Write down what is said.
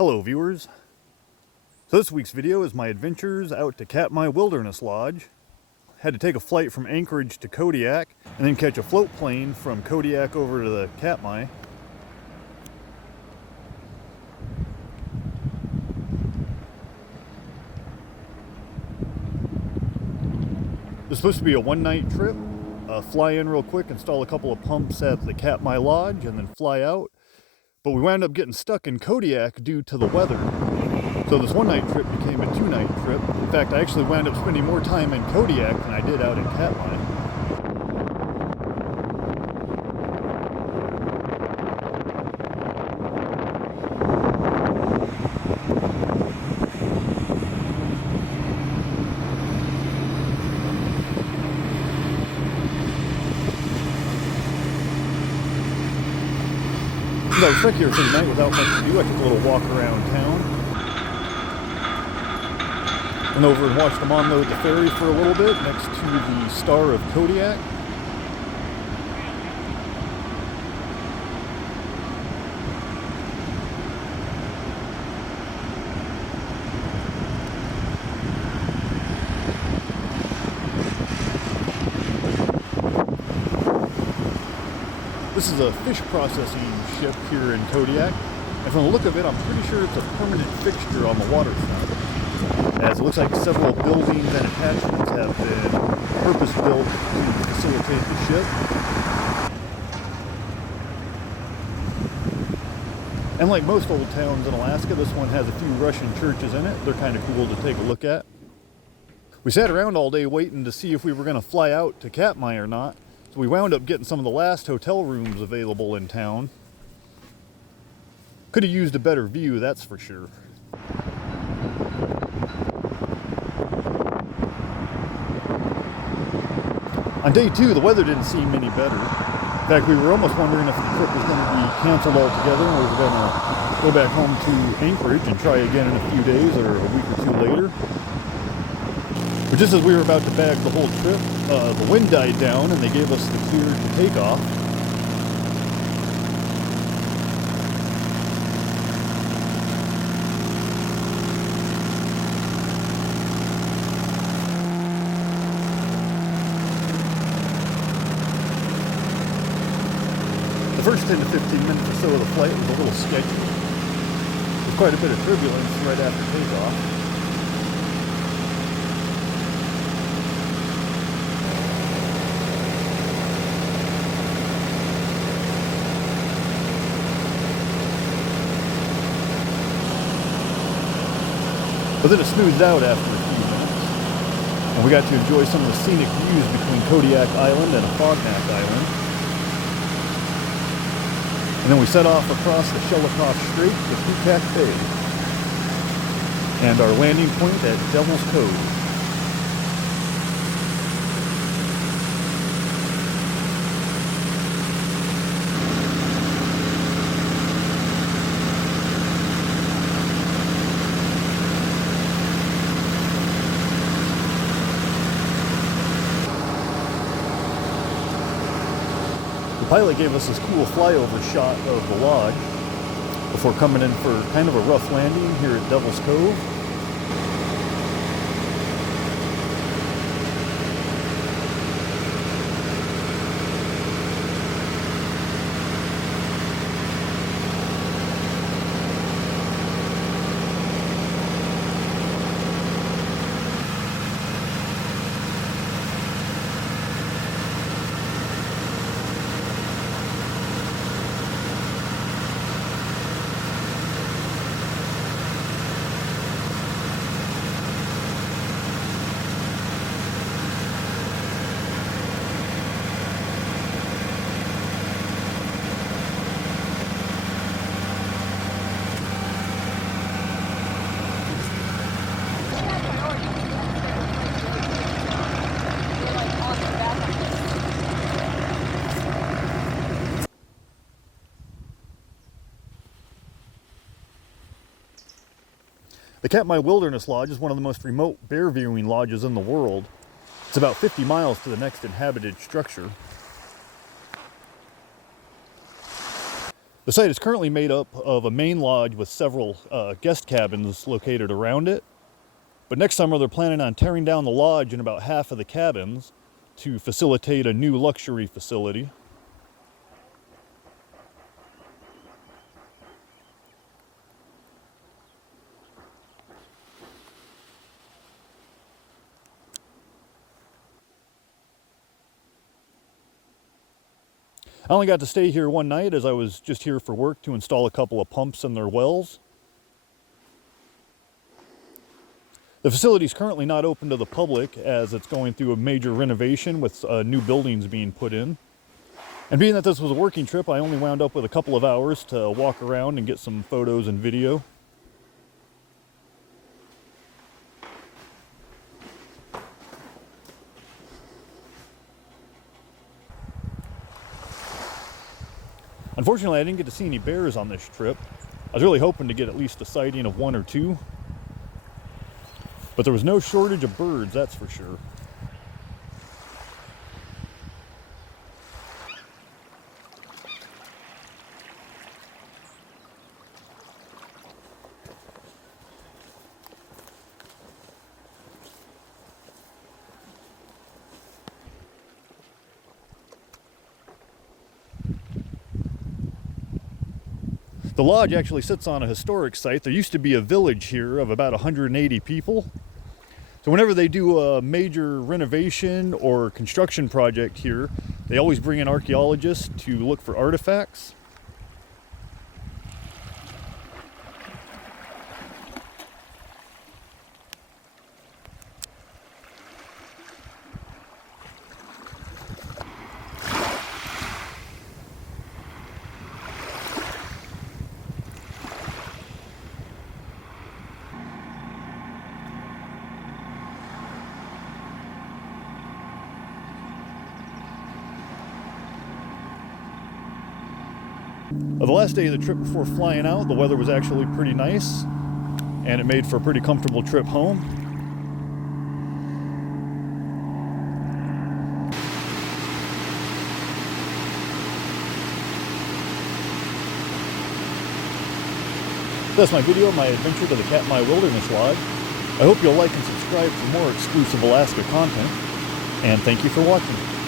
Hello viewers. So this week's video is my adventures out to Katmai Wilderness Lodge. Had to take a flight from Anchorage to Kodiak and then catch a float plane from Kodiak over to the Katmai. This is supposed to be a one-night trip. Fly in real quick, install a couple of pumps at the Katmai Lodge, and then fly out. But we wound up getting stuck in Kodiak due to the weather. So this one-night trip became a two-night trip. In fact, I actually wound up spending more time in Kodiak than I did out in Katmai. I was stuck here for the night without much to do. I took a little walk around town. Went over and watched them unload the ferry for a little bit next to the Star of Kodiak. This is a fish processing ship here in Kodiak, and from the look of it, I'm pretty sure it's a permanent fixture on the waterfront, as it looks like several buildings and attachments have been purpose-built to facilitate the ship. And like most old towns in Alaska, this one has a few Russian churches in it. They're kind of cool to take a look at. We sat around all day waiting to see if we were going to fly out to Katmai or not. So we wound up getting some of the last hotel rooms available in town. Could have used a better view, that's for sure. On day two, the weather didn't seem any better. In fact, we were almost wondering if the trip was going to be canceled altogether and we were going to go back home to Anchorage and try again in a few days or a week or two later. But just as we were about to bag the whole trip, the wind died down and they gave us the clear to take off. The first 10 to 15 minutes or so of the flight was a little sketchy. There's quite a bit of turbulence right after takeoff. But then it smoothed out after a few minutes, and we got to enjoy some of the scenic views between Kodiak Island and Fognak Island. And then we set off across the Shelikof Strait to Kodiak Bay, and our landing point at Devil's Cove. The pilot gave us this cool flyover shot of the lodge before coming in for kind of a rough landing here at Devil's Cove. The Katmai Wilderness Lodge is one of the most remote bear viewing lodges in the world. It's about 50 miles to the next inhabited structure. The site is currently made up of a main lodge with several guest cabins located around it. But next summer they're planning on tearing down the lodge and about half of the cabins to facilitate a new luxury facility. I only got to stay here one night as I was just here for work to install a couple of pumps in their wells. The facility is currently not open to the public as it's going through a major renovation with new buildings being put in. And being that this was a working trip, I only wound up with a couple of hours to walk around and get some photos and video. Unfortunately, I didn't get to see any bears on this trip. I was really hoping to get at least a sighting of one or two. But there was no shortage of birds, that's for sure. The lodge actually sits on a historic site. There used to be a village here of about 180 people. So whenever they do a major renovation or construction project here, they always bring in archaeologists to look for artifacts. The last day of the trip before flying out, the weather was actually pretty nice, and it made for a pretty comfortable trip home. That's my video, my adventure to the Katmai Wilderness Lodge. I hope you'll like and subscribe for more exclusive Alaska content, and thank you for watching.